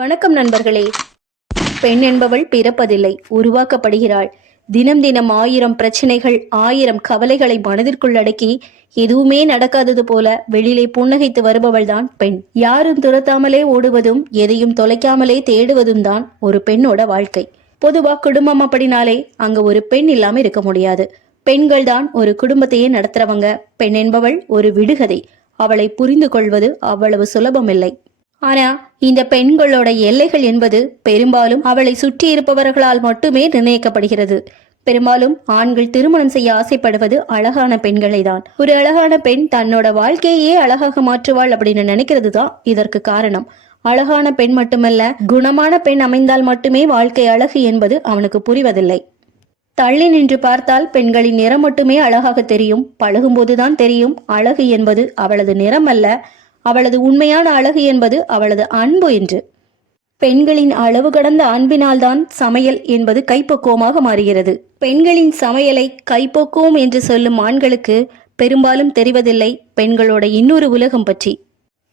வணக்கம் நண்பர்களே. பெண் என்பவள் பிறப்பதில்லை, உருவாக்கப்படுகிறாள். தினம் தினம் 1000 பிரச்சனைகள், 1000 கவலைகளை மனதிற்குள் அடக்கி எதுவுமே நடக்காதது போல வெளியிலே புன்னகைத்து வருபவள்தான் பெண். யாரும் துரத்தாமலே ஓடுவதும் எதையும் தொலைக்காமலே தேடுவதும் தான் ஒரு பெண்ணோட வாழ்க்கை. பொதுவா குடும்பம் அப்படினாலே அங்க ஒரு பெண் இல்லாம இருக்க முடியாது. பெண்கள் தான் ஒரு குடும்பத்தையே நடத்துறவங்க. பெண் என்பவள் ஒரு விடுகதை. அவளை புரிந்து கொள்வது அவ்வளவு சுலபமில்லை. ஆனா இந்த பெண்களோட எல்லைகள் என்பது பெரும்பாலும் அவளை சுற்றி இருப்பவர்களால் மட்டுமே நிர்ணயிக்கப்படுகிறது. பெரும்பாலும் ஆண்கள் திருமணம் செய்ய ஆசைப்படுவது அழகான பெண்களை தான். ஒரு அழகான பெண் தன்னோட வாழ்க்கையே அழகாக மாற்றுவாள் அப்படின்னு நினைக்கிறது தான் இதற்கு காரணம். அழகான பெண் மட்டுமல்ல, குணமான பெண் அமைந்தால் மட்டுமே வாழ்க்கை அழகு என்பது அவனுக்கு புரிவதில்லை. தள்ளி நின்று பார்த்தால் பெண்களின் நிறம் மட்டுமே அழகாக தெரியும். பழகும்போதுதான் தெரியும் அழகு என்பது அவளது நிறம் அல்ல, அவளது உண்மையான அழகு என்பது அவளது அன்பு என்று. பெண்களின் அளவு கடந்த அன்பினால்தான் சமையல் என்பது கைப்பக்குவமாக மாறுகிறது. பெண்களின் சமையலை கைப்பக்குவம் என்று சொல்லும் ஆண்களுக்கு பெரும்பாலும் தெரிவதில்லை பெண்களோட இன்னொரு உலகம் பற்றி.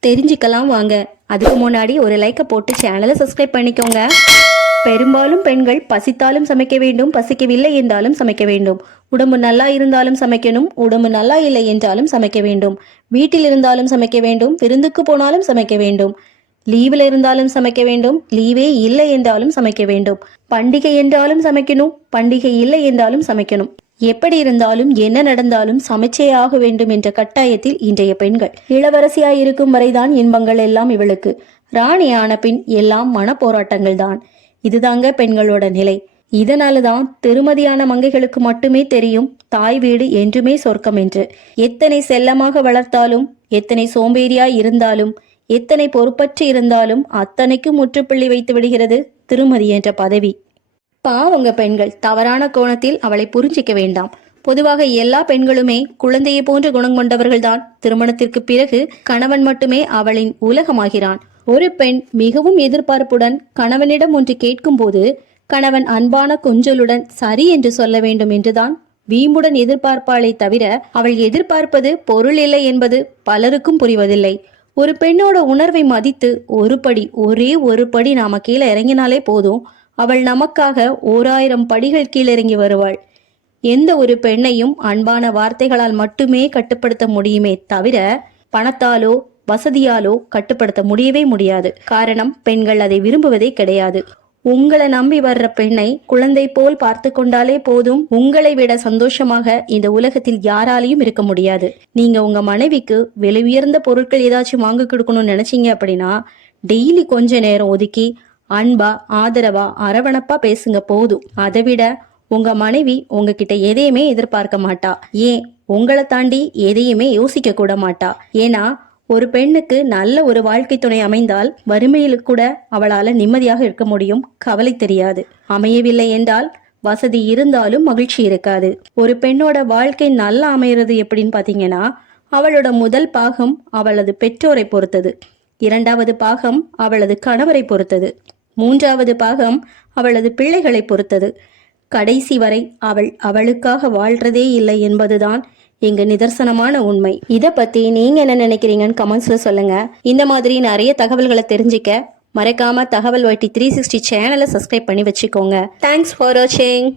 தெரிஞ்சுக்கலாம் வாங்க. அதுக்கு முன்னாடி ஒரு லைக்கை போட்டு சேனலை சப்ஸ்கிரைப் பண்ணிக்கோங்க. பெரும்பாலும் பெண்கள் பசித்தாலும் சமைக்க வேண்டும், பசிக்கவில்லை என்றாலும் சமைக்க வேண்டும். உடம்பு நல்லா இருந்தாலும் சமைக்கணும், உடம்பு நல்லா இல்லை என்றாலும் சமைக்க வேண்டும். வீட்டில் இருந்தாலும் சமைக்க வேண்டும், விருந்துக்கு போனாலும் சமைக்க வேண்டும். லீவில் இருந்தாலும் சமைக்க வேண்டும், லீவே இல்லை என்றாலும் சமைக்க வேண்டும். பண்டிகை என்றாலும் சமைக்கணும், பண்டிகை இல்லை என்றாலும் சமைக்கணும். எப்படி இருந்தாலும் என்ன நடந்தாலும் சமைச்சே ஆக வேண்டும் என்ற கட்டாயத்தில் இன்றைய பெண்கள். இளவரசியாயிருக்கும் வரைதான் இன்பங்கள் எல்லாம் இவளுக்கு. ராணி ஆன பின் எல்லாம் மன போராட்டங்கள் தான். இதுதாங்க பெண்களோட நிலை. இதனாலதான் திருமதியான மங்கைகளுக்கு மட்டுமே தெரியும் தாய் வீடு என்றுமே சொர்க்கம் என்று. எத்தனை செல்லமாக வளர்த்தாலும், எத்தனை சோம்பேறியாய் இருந்தாலும், எத்தனை பொறுப்பற்று இருந்தாலும் அத்தனைக்கும் முற்றுப்புள்ளி வைத்து விடுகிறது திருமதி என்ற பதவி. பாவங்க பெண்கள். தவறான கோணத்தில் அவளை புரிஞ்சிக்க வேண்டாம். பொதுவாக எல்லா பெண்களுமே குழந்தையை போன்ற குணம் கொண்டவர்கள்தான். திருமணத்திற்கு பிறகு கணவன் மட்டுமே அவளின் உலகமாகிறான். ஒரு பெண் மிகவும் எதிர்பார்ப்புடன் கணவனிடம் ஒன்று கேட்கும் போது கணவன் அன்பான கொஞ்சலுடன் சரி என்று சொல்ல வேண்டும் என்றுதான் வீம்புடன் எதிர்பார்ப்பாளை தவிர அவள் எதிர்பார்ப்பது பொருள் இல்லை என்பது பலருக்கும் புரிவதில்லை. ஒரு பெண்ணோட உணர்வை மதித்து ஒரே ஒரு படி நாம கீழே இறங்கினாலே போதும், அவள் நமக்காக 1000 படிகள் கீழிறங்கி வருவாள். எந்த ஒரு பெண்ணையும் அன்பான வார்த்தைகளால் மட்டுமே கட்டுப்படுத்த முடியுமே தவிர பணத்தாலோ வசதியாலோ கட்டுப்படுத்த முடியவே முடியாது. காரணம், பெண்கள் அதை விரும்புவதே கிடையாது. உங்களை நம்பி வர்ற பெண்ணை குழந்தை போல் பார்த்து கொண்டாலே போதும். உங்களை விட சந்தோஷமாக இந்த உலகத்தில் யாராலையும் இருக்க முடியாது. நீங்க உங்க மனைவிக்கு விலை உயர்ந்த பொருட்கள் ஏதாச்சும் வாங்கி கொடுக்கணும்னு நினைச்சீங்க அப்படின்னா டெய்லி கொஞ்ச நேரம் ஒதுக்கி அன்பா, ஆதரவா, அரவணைப்பா பேசுங்க போதும். அதை விட உங்க மனைவி உங்ககிட்ட எதையுமே எதிர்பார்க்க மாட்டா. ஏன் உங்களை தாண்டி எதையுமே யோசிக்க கூட மாட்டா. ஏன்னா ஒரு பெண்ணுக்கு நல்ல ஒரு வாழ்க்கை துணை அமைந்தால் வறுமையில் கூட அவளால நிம்மதியாக இருக்க முடியும், கவலை தெரியாது. அமையவில்லை என்றால் வசதி இருந்தாலும் மகிழ்ச்சி இருக்காது. ஒரு பெண்ணோட வாழ்க்கை நல்லா அமைகிறது எப்படின்னு பாத்தீங்கன்னா, அவளோட முதல் பாகம் அவளது பெற்றோரை பொறுத்தது, 2வது பாகம் அவளது கணவரை பொறுத்தது, 3வது பாகம் அவளது பிள்ளைகளை பொறுத்தது. கடைசி வரை அவள் அவளுக்காக வாழ்றதே இல்லை என்பதுதான் எங்க நிதர்சனமான உண்மை. இதை பத்தி நீங்க என்ன நினைக்கிறீங்கன்னு கமெண்ட்ஸ்ல சொல்லுங்க. இந்த மாதிரி நிறைய தகவல்களை தெரிஞ்சுக்க மறக்காம தகவல் YT 360 சேனலை சப்ஸ்கிரைப் பண்ணி வச்சுக்கோங்க. தேங்க்ஸ் ஃபார் வாட்சிங்.